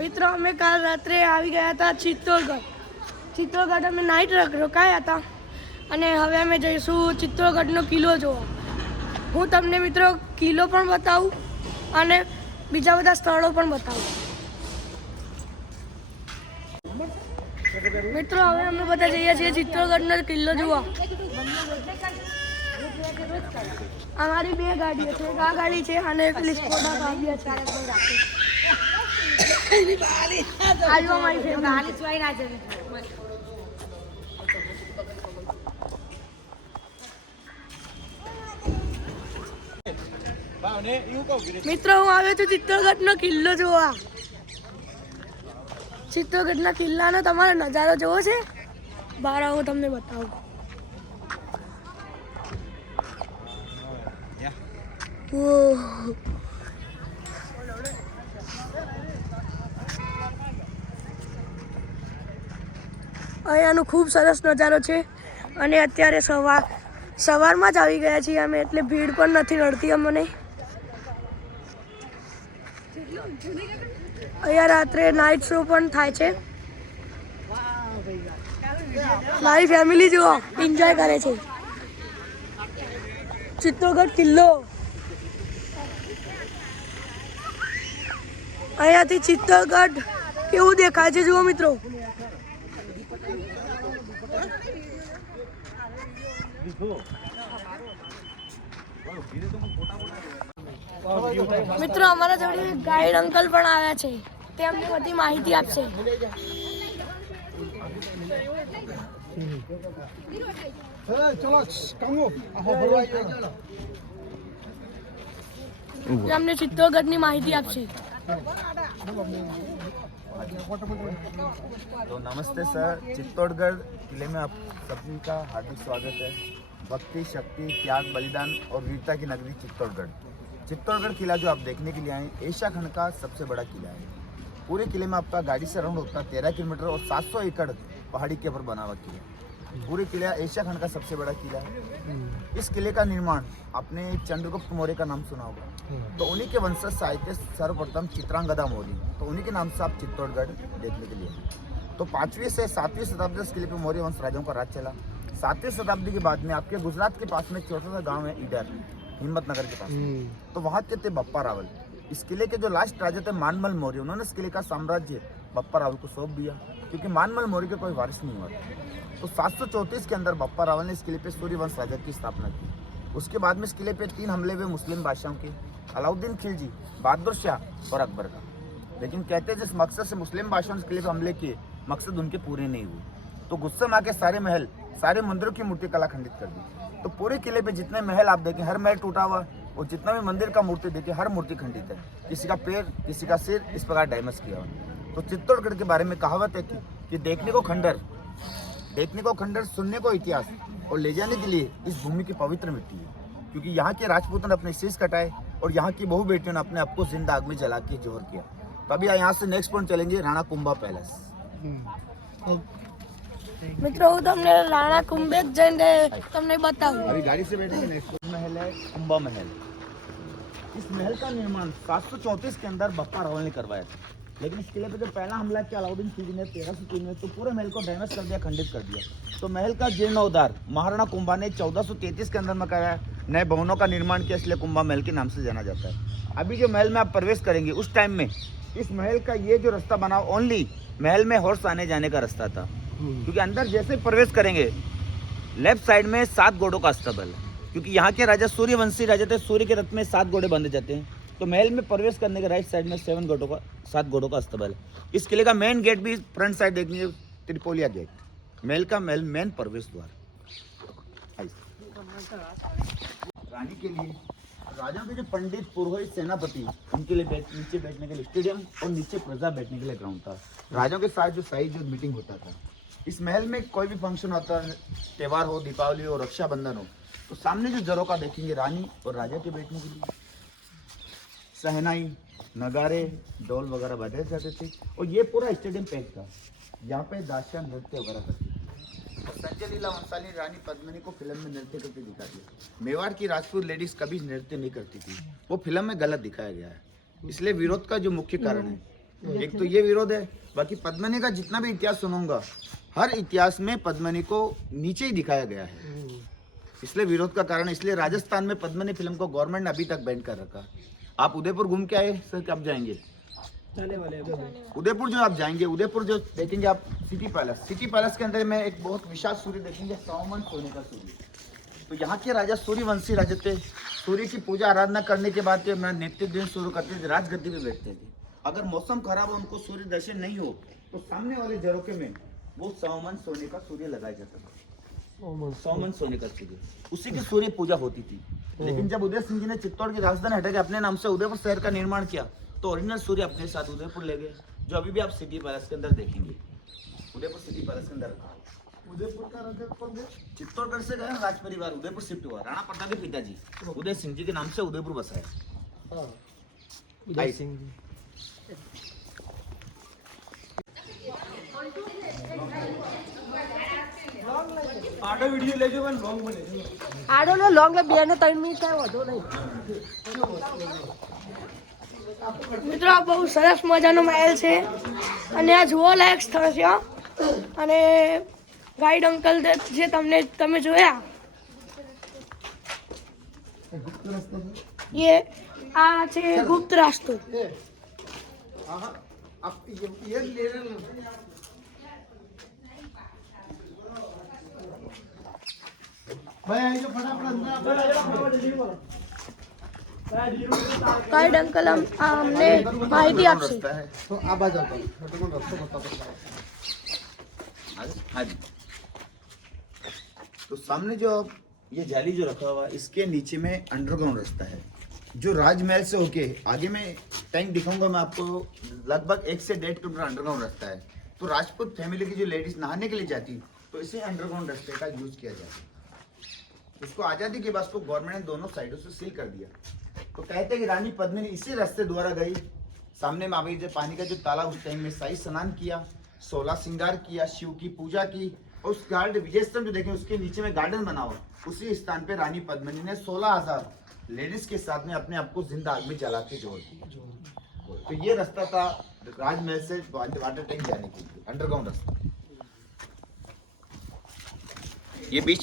મિત્રો અમે કાલ રાત્રે આવી ગયા હતા ચિત્તોડગઢ અમે નાઇટ રોકાયા હતા અને હવે અમે જઈશું ચિત્તોડગઢનો કિલ્લો જોવા. હું તમને મિત્રો કિલ્લો પણ બતાવું અને બીજા બધા સ્થળો પણ બતાવું. મિત્રો હવે અમે બધા જઈએ છીએ ચિત્તોડગઢનો કિલ્લો જોવા. અમારી બે ગાડીઓ છે, એક આ ગાડી છે અને એક સ્કોડા ગાડી છે. મિત્રો હું આવ્યો છું ચિત્તોડગઢનો કિલ્લો જોવા. ચિત્તોડગઢના કિલ્લાનો તમારો નજારો જોવો છે? બહાર આવો તમને બતાવું. અહીંયાનો ખૂબ સરસ નજારો છે અને અત્યારે સવારમાં જ આવી ગયા છીએ અમે, એટલે ભીડ પણ નથી નડતી અમને. અહીંયા રાત્રે નાઇટ શો પણ થાય છે. મારી ફેમિલી જુઓ એન્જોય કરે છે. ચિત્તોડગઢ કિલ્લો, અહીંયાથી ચિત્તોડગઢ કેવું દેખાય છે જુઓ મિત્રો. મિત્રો અમારા જોડે ગાઈડ અંકલ પણ આવ્યા છે, તે અમને બધી માહિતી આપશે. અમને ચિત્તોડગઢની માહિતી આપશે. तो नमस्ते सर, चित्तौड़गढ़ किले में आप सभी का हार्दिक स्वागत है. भक्ति, शक्ति, त्याग, बलिदान और वीरता की नगरी चित्तौड़गढ़. चित्तौड़गढ़ किला जो आप देखने के लिए आए, एशिया खंड का सबसे बड़ा किला है. पूरे किले में आपका गाड़ी से राउंड होता है 13 किलोमीटर और 700 एकड़ पहाड़ी के ऊपर बना हुआ किला. पूरे किला एशिया खंड का सबसे बड़ा किला है. इस किले का निर्माण आपने चंद्रगुप्त मौर्य का नाम सुना होगा, तो उन्हीं के वंशज से आए थे सर्वप्रथम चित्रांगदा मौर्य, तो उन्हीं के नाम से आप चित्तौड़गढ़ देखने के लिए. तो 5वीं से 7वीं शताब्दी इस किले पे मौर्य वंश राजाओं का राज चला. 7वीं शताब्दी के बाद में आपके गुजरात के पास में एक छोटा सा गाँव है ईडर, हिम्मतनगर के पास, तो वहाँ के थे बप्पा रावल. इस किले के जो लास्ट राजा थे मानमल मौर्य, उन्होंने इस किले का साम्राज्य बप्पा रावल को सौंप दिया, क्योंकि मानमल मौर्य के कोई वारिस नहीं हुआ. तो 734 के अंदर बप्पा रावल ने इस किले पे सूर्यवंश राजा की स्थापना की. उसके बाद में इस किले पे 3 हमले हुए मुस्लिम बादशाहों के, अलाउद्दीन खिलजी, बहादुर शाह और अकबर का. लेकिन कहते हैं जिस मकसद से मुस्लिम बादशाहों ने इस किले पे हमले किए, मकसद उनके पूरे नहीं हुए. तो गुस्से में आके सारे महल, सारे मंदिरों की मूर्ति कला खंडित कर दी. तो पूरे किले पे जितने महल आप देखें, हर महल टूटा हुआ, और जितना भी मंदिर का मूर्ति देखें, हर मूर्ति खंडित है. किसी का पैर, किसी का सिर, इस प्रकार डैमेज किया हुआ. तो चित्तौड़गढ़ के बारे में कहावत है कि देखने को खंडर, सुनने को इतिहास और ले जाने के लिए इस भूमि की पवित्र मिट्टी है. क्योंकि यहाँ के राजपूतों ने अपने शीश कटाए और यहाँ की बहु बेटियों ने अपने आप को जिंदा आग में जला के जोहर किया. तो अभी यहाँ से नेक्स्ट पॉइंट चलेंगे राणा कुंभा पैलेस. મિત્રો હું તમને રાણા કુંભે જઈને તમને બતાવું. अभी गाड़ी से बैठेंगे. नेक्स्ट महल है कुंभा महल. इस महल का निर्माण 734 के अंदर बप्पा रावल ने करवाया था. लेकिन इस किले पे जो पहला हमला किया अलाउद्दीन खिलजी ने 1303 में, तो पूरे महल को डैमेज कर दिया, खंडित कर दिया. तो महल का जीर्णोद्धार महाराणा कुंभा ने 1433 के अंदर में कराया. नए भवनों का निर्माण किया, इसलिए कुंभा महल के नाम से जाना जाता है. अभी जो महल में आप प्रवेश करेंगे, उस टाइम में इस महल का ये जो रास्ता बना, ओनली महल में हॉर्स आने जाने का रास्ता था. क्योंकि अंदर जैसे प्रवेश करेंगे, लेफ्ट साइड में 7 घोड़ों का अस्तबल है. क्योंकि यहाँ के राजा सूर्यवंशी राजा थे, सूर्य के रथ में 7 घोड़े बांधे जाते हैं. तो महल में प्रवेश करने के राइट साइड में 7 घोड़ों का अस्तबल है. इस किले का मेन गेट भी फ्रंट साइड देखिए, त्रिपोलिया गेट, महल का मेन प्रवेश द्वार. रानी के लिए, राजाओं के जो पंडित, पुरोहित, सेनापति, उनके लिए नीचे बैठने के लिए स्टेडियम और नीचे प्रजा बैठने के लिए ग्राउंड था. राजाओं के साथ जो मीटिंग होता था. इस महल में कोई भी फंक्शन होता है, त्यौहार हो, दीपावली हो, रक्षाबंधन हो, तो सामने जो झरोका देखेंगे रानी और राजा के बैठने के लिए सहनाई, नगारे, ढोल वगैरह बजाए जाते थे. और ये पूरा स्टेडियम पैक था. यहाँ पे दास्या नृत्य वगैरह करती थी. और संजय लीला वंशाली रानी पद्मिनी को फिल्म में नृत्य करते दिखा दिया. मेवाड़ की राजपूत लेडीज कभी नृत्य नहीं करती थी, वो फिल्म में गलत दिखाया गया है. इसलिए विरोध का जो मुख्य कारण है एक तो ये विरोध है। बाकी पद्मिनी का जितना भी इतिहास सुनूंगा, हर इतिहास में पद्मिनी को नीचे ही दिखाया गया है। इसलिए विरोध का कारण, इसलिए राजस्थान में पद्मिनी फिल्म को गवर्नमेंट ने अभी तक बैन कर रखा। आप उदयपुर घूम के आए सर, कब जाएंगे? उदयपुर जो आप जाएंगे, उदयपुर जो देखेंगे आप सिटी पैलेस, सिटी पैलेस के अंदर में एक बहुत विशाल सूर्य देखेंगे, 100 मन सोने का सूर्य। तो यहाँ के राजा सूर्यवंशी राजा थे। सूर्य की पूजा आराधना करने के बाद अपना नित्य दिन शुरू करते थे, राजगद्दी पे बैठते थे। अगर मौसम खराब हो, उनको सूर्य दर्शन नहीं हो, तो सामने वाले झरोखे में वो 100 मन सोने का सूर्य लगाया जाता था। 100 मन सोने का सूर्य, उसी की सूर्य पूजा होती थी। लेकिन जब उदय सिंह जी ने चित्तौड़ की राजधानी हटा के अपने नाम से उदयपुर शहर का निर्माण किया, तो ओरिजिनल सूर्य अपने साथ उदयपुर ले गए, जो अभी भी आप सिटी पैलेस के अंदर देखेंगे। उदयपुर सिटी पैलेस के अंदर रखा। उदयपुर का राजा कौन है? चित्तौड़गढ़ से गए राज परिवार, उदयपुर शिफ्ट हुआ। राणा प्रताप के पिताजी उदय सिंह जी के नाम से उदयपुर बसाया। उदय सिंह जी। आडो वीडियो ले जो लॉन्ग में ले जो આડો ને લોંગ લે 2 ને 3 મિનિટ થાય વધુ નહીં। મિત્રો આ બહુ સરસ મજાનો મહેલ છે અને આ જોવા લાયક સ્થળ છે હો। અને ગાઈડ અંકલ જે તમે જોયા, ये આ છે ગુપ્ત રસ્તો। गाइड अंकल हमने माहिती आपसे। तो आप आ जाता हाँ जी। तो सामने जो ये जाली जो रखा हुआ है, इसके नीचे में अंडरग्राउंड रास्ता है, जो राजमहल से होके आगे में टैंक दिखाऊंगा मैं आपको। लगभग 1 से 1.5 किलोमीटर अंडरग्राउंड रास्ता है। तो राजपूत फैमिली की जो लेडीज नहाने के लिए जाती, तो इसे अंडरग्राउंड रास्ते का यूज किया जाता। उसको आजादी के बाद गवर्नमेंट ने दोनों साइडों से सील कर दिया। तो कहते हैं कि रानी पद्मिनी इसी रास्ते द्वारा गई। सामने में अभी जो पानी का जो तालाब, उस टाइम में शाही स्नान किया, 16 श्रृंगार किया, शिव की पूजा की। और उस गार्ड विजय स्तंभ जो देखें, उसके नीचे में गार्डन बना हुआ, उसी स्थान पे रानी पद्मिनी ने 16,000 लेडीज के साथ में अपने आप को जिंदा आग में जला के जोड़ दिया। तो ये रास्ता था राजमहल से वाटर टैंक जाने के लिए, अंडरग्राउंड रास्ता। ये बीच